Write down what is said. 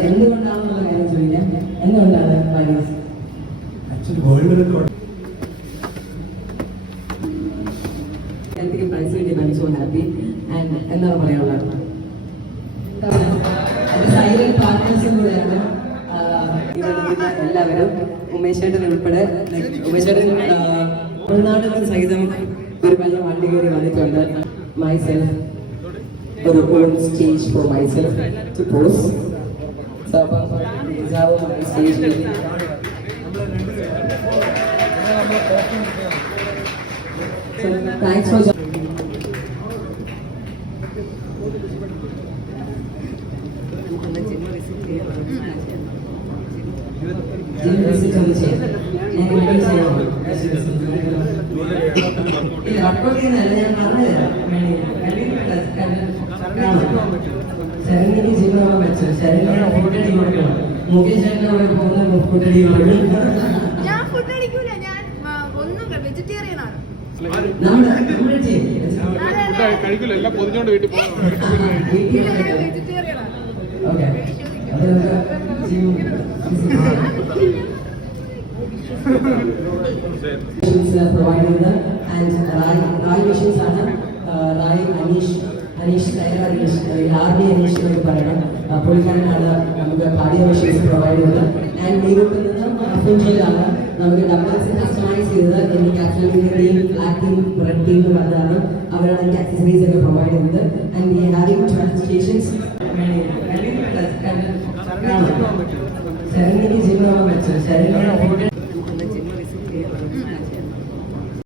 എന്തുകൊണ്ടാണെന്നുള്ള കാര്യം ചോദിക്കാം എന്തുകൊണ്ടാണ് Paris actually world record prize കിട്ടിയതാണ് സോ ഹാപ്പി ആൻഡ് എന്താണ് പറയാനുള്ളത് സൈലന്റ് പാർട്ട്നേഴ്സും കൂടെയാണ് എല്ലാവരും ഉമേഷ് ചേട്ടൻ ഉൾപ്പെടെ ഉമേഷ് ചേട്ടൻ തമിഴ്നാട്ടിൽ സഹിതം ഒരു വലിയ വണ്ടി കയറി വന്നിട്ടുണ്ട് myself the own stage for myself to pose. So, Zao on the stage with. So, thanks for joining. Thank. ഞാൻ പറഞ്ഞുതരാം ശരണ്യക്ക് ജിം പോകാൻ പറ്റും ശരണ്യ ഫുഡടി കൊടുക്കണം മുകേഷ് ചേട്ടന്റെ കൂടെ പോകുന്ന ഫുഡടി കൊടുക്കണം ഞാൻ ഫുഡ് അടിക്കൂല ഞാൻ ഒന്നും വെജിറ്റേറിയൻ ആണ്. കഴിക്കില്ല എല്ലാം പൊതിഞ്ഞോണ്ട് വീട്ടിൽ ഇല്ല, പ്രൊവൈഡ് ചെയ്യുന്നത് ആൻഡ് റായ് റായ് മെഷീൻസ് ആണ് റായ് അനീഷ് അനീഷ് കയർ അനീഷ് ആർ ബി അനീഷ് എന്നൊക്കെ പറയണം പുള്ളിക്കാരനാണ് നമുക്ക് കാർഡിയോ മെഷീൻസ് പ്രൊവൈഡ് ചെയ്തത് ആൻഡ് യൂറോപ്പിൽ നിന്നും അഫ്രിഞ്ചയിലാണ് നമുക്ക് ഡബിൾസ് കസ്റ്റമൈസ് ചെയ്തത് എനിക്ക് actually team black team red team പറഞ്ഞാണ് അവരാണ് എനിക്ക് അക്സസറീസ് ഒക്കെ പ്രൊവൈഡ് ചെയ്യുന്നത് ശരണ്യക്ക് ജിം പോകാൻ പറ്റും ശരണ്യ